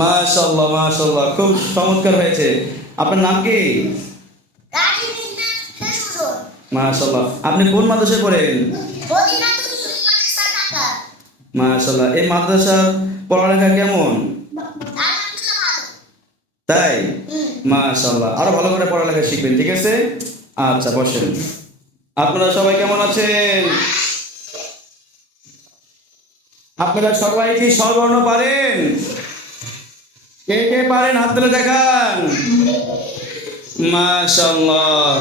মাশাআল্লাহ মাশাআল্লাহ, খুব চমৎকার হয়েছে। আপনার নাম কি? মাশাআল্লাহ, আপনি কোন মাদ্রাসায় পড়েন? মাশাআল্লাহ, এই মাদ্রাসার পড়ালেখা কেমন? তাই? মাশাআল্লাহ, আরো ভালো করে পড়ালেখা শিখবেন, ঠিক আছে? আচ্ছা, বসেন। আপনারা সবাই কেমন আছেন? আপনারা সবাই কি স্বরবর্ণ পারেন? কে কে পারেন হাত তুলে দেখান। মাশাআল্লাহ।